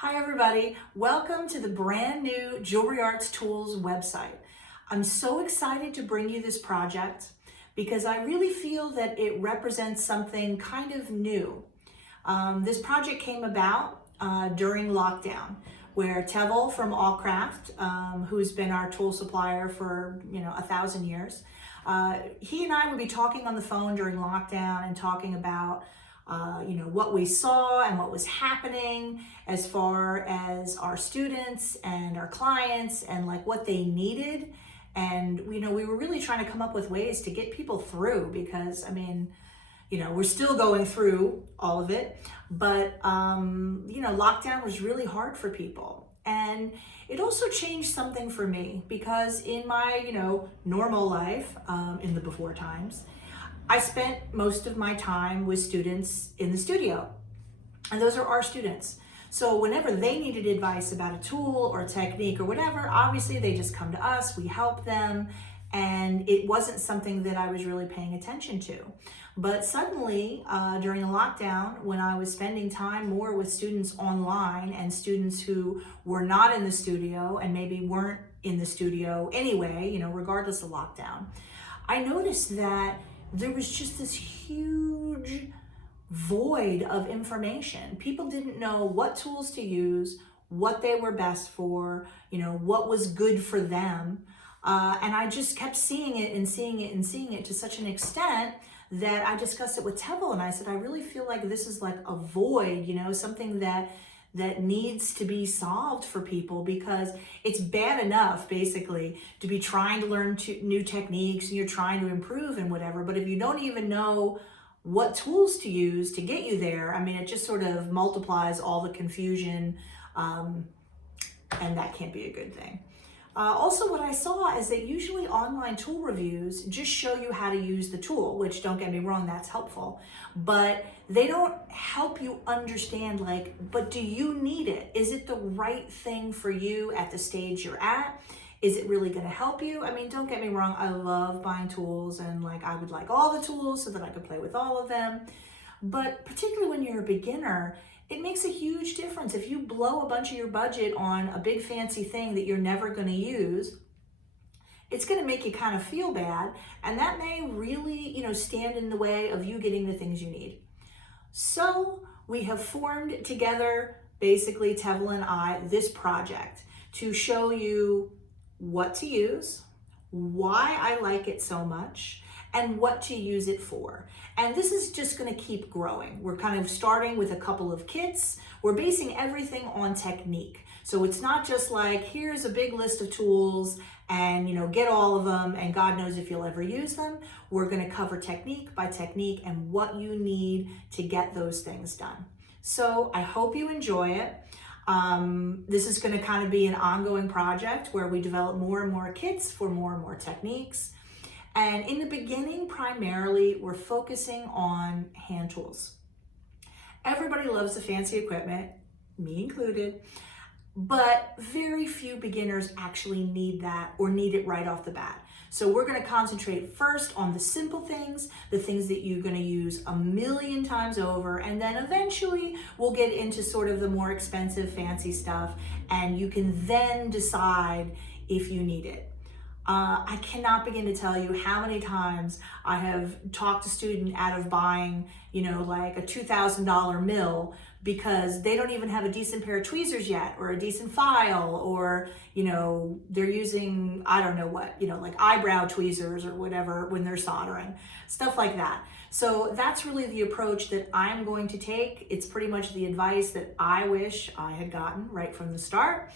Hi everybody, welcome to the brand new Jewelry Arts Tools website. I'm so excited to bring you this project because I really feel that it represents something kind of new. This project came about during lockdown, where Tevel from Allcraft, who's been our tool supplier for 1,000 years, he and I would be talking on the phone during lockdown and talking about what we saw and what was happening as far as our students and our clients and like what they needed. And, we were really trying to come up with ways to get people through because, we're still going through all of it, but, lockdown was really hard for people. And it also changed something for me because in my, normal life, in the before times, I spent most of my time with students in the studio, and those are our students. So whenever they needed advice about a tool or a technique or whatever, obviously they just come to us, we help them, and it wasn't something that I was really paying attention to. But suddenly, during the lockdown, when I was spending time more with students online and students who were not in the studio and maybe weren't in the studio anyway, regardless of lockdown, I noticed that there was just this huge void of information. People didn't know what tools to use, what they were best for, what was good for them. And I just kept seeing it and seeing it and seeing it to such an extent that I discussed it with Tevel and I said, I really feel like this is like a void, something that needs to be solved for people, because it's bad enough basically to be trying to learn new techniques and you're trying to improve and whatever, but if you don't even know what tools to use to get you there, it just sort of multiplies all the confusion, and that can't be a good thing. Also, what I saw is that usually online tool reviews just show you how to use the tool, which, don't get me wrong, that's helpful, but they don't help you understand, but do you need it? Is it the right thing for you at the stage you're at? Is it really going to help you? Don't get me wrong, I love buying tools and I would like all the tools so that I could play with all of them. But particularly when you're a beginner, it makes a huge difference. If you blow a bunch of your budget on a big fancy thing that you're never going to use, it's going to make you kind of feel bad, and that may really, stand in the way of you getting the things you need. So we have formed together, basically Tevel and I, this project to show you what to use, why I like it so much, and what to use it for. And this is just going to keep growing. We're kind of starting with a couple of kits. We're basing everything on technique. So it's not just like, here's a big list of tools and, get all of them and God knows if you'll ever use them. We're going to cover technique by technique and what you need to get those things done. So I hope you enjoy it. This is going to kind of be an ongoing project where we develop more and more kits for more and more techniques. And in the beginning, primarily, we're focusing on hand tools. Everybody loves the fancy equipment, me included, but very few beginners actually need that or need it right off the bat. So we're going to concentrate first on the simple things, the things that you're going to use a million times over, and then eventually we'll get into sort of the more expensive, fancy stuff, and you can then decide if you need it. I cannot begin to tell you how many times I have talked a student out of buying, like a $2,000 mill because they don't even have a decent pair of tweezers yet, or a decent file, or, they're using, I don't know what, like eyebrow tweezers or whatever when they're soldering, stuff like that. So that's really the approach that I'm going to take. It's pretty much the advice that I wish I had gotten right from the start.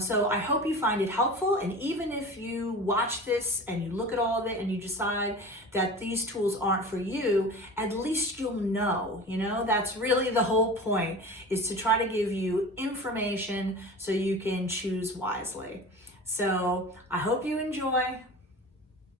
So I hope you find it helpful, and even if you watch this and you look at all of it and you decide that these tools aren't for you, at least you'll know, that's really the whole point, is to try to give you information so you can choose wisely. So I hope you enjoy.